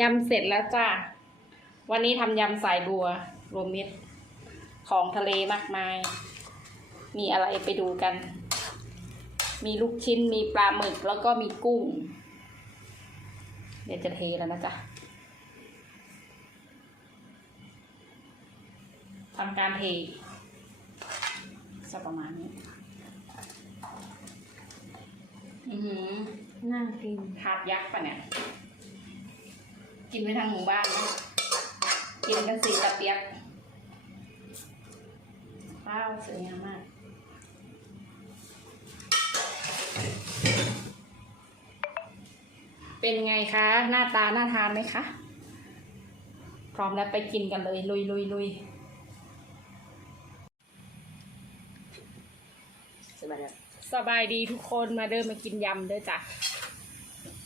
ยำเสร็จแล้วจ้าวันนี้ทำยำสายบัว รวมมิตรของทะเลมากมาย มีอะไรไปดูกัน มีลูกชิ้น มีปลาหมึก แล้วก็มีกุ้ง เดี๋ยวจะเทแล้วนะจ๊ะทำการเทสักประมาณนี้ อือหือน่ากินถาดยักษ์ปะเนี่ย กินไปทางหมู่บ้านนะกินกันสีตะเปียกว้าวสวยงามมาก เป็นไงคะ หน้าตา น่าทานไหมคะ พร้อมแล้วไปกินกันเลย ลุยลุยลุยสบายสบายดีทุกคนมาเดินมากินยำเด้อจ้ะ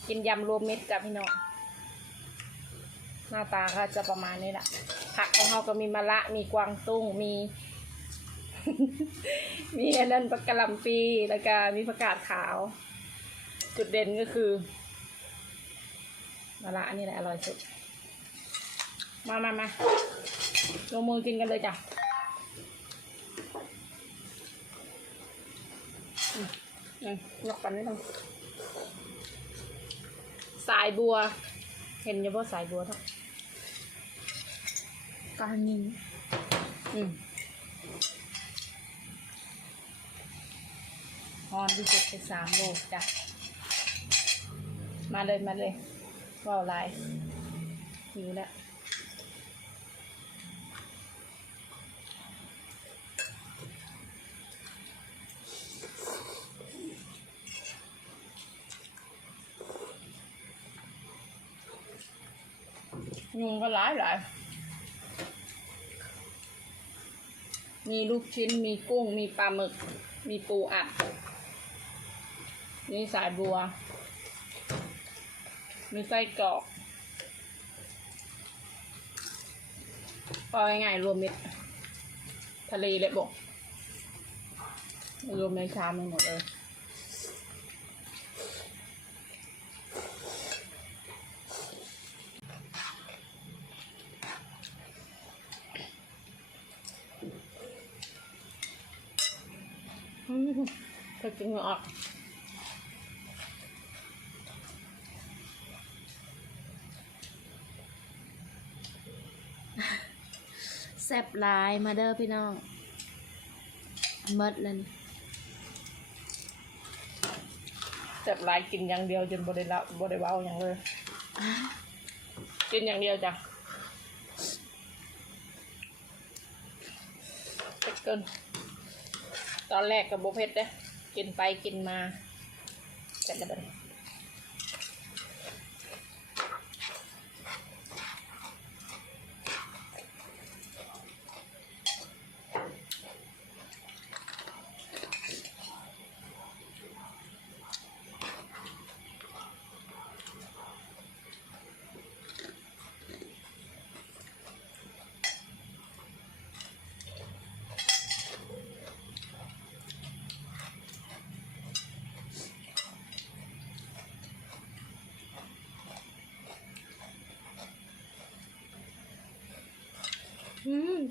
กินยำรวมเม็ดจ้ะพี่น้อง หน้าตาก็จะประมาณนี้แหละผักของเขาก็มีมะระมีกวางตุ้งมี มีอันนั้นผักกะหล่ำปีแล้วก็มีผักกาดขาว จุดเด่นก็คือมะระนนี้แหละอร่อยสุด มามามาลงมือกินกันเลยจ้ะอืมยกกันนิดนึงสายบัว เห็นอยังว่าสายบัวทั้ งกานินอืมฮอนที่สุดเป็นสามโลจ้ะ มาเลยมาเลยว่าวลายหิวแล้วยุงก็หลายหลาย มีลูกชิ้น มีกุ้ง มีปลาหมึก มีปูอัด มีสายบัว มีไส้กรอกพอง่ายๆรวมมิตรทะเลเลยบอกรวมในชามไปหมดเลย อืมก็จริงออกแซ่บหลายมาเด้อพี่น้องหมดเลยนี่เจ็บหลายกินอย่างเดียวจนบริละบริเว้าอย่างเลย กินอย่างเดียวจ้ะเผ็ดเกิน ตอนแรกกับโบเพชรเด้กินไปกินมาเสร็จแล้ว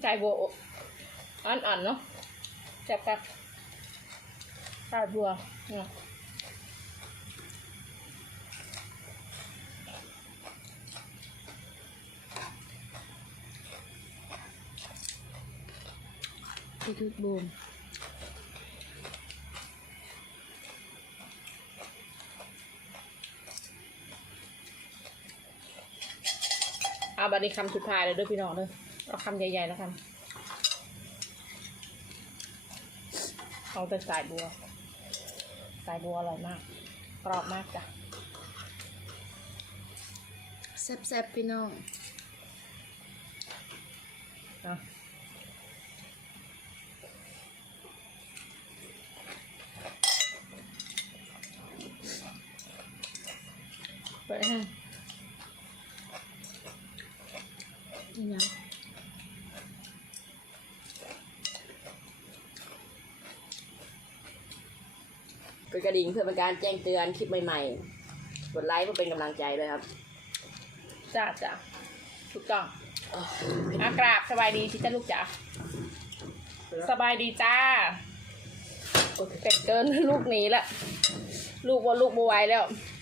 ใจบัวอ่อนอ่อนๆเนาะแซ่บครับใจบัวเนาะที่ทุกบูมเอาบัดนี้คำสุดท้ายเลยเด้อพี่น้องเด้อ เอาคำใหญ่ๆแล้วกันเอาแต่สายบัว สายบัวอร่อยมาก กรอบมากจ้ะแซ่บๆพี่น้องเอาเปิดให้นี่นะ กดกระดิ่งเพื่อเป็นการแจ้งเตือนคลิปใหม่ๆ กดไลค์เพื่อเป็นกำลังใจด้วยครับ จ้าจ้าถูกต้องอากราบสบายดีสิจ้าลูกจ๋าสบายดีจ้าเป็ดเกินลูกหนีละ ลูกว่าลูกบวไหวแล้วอ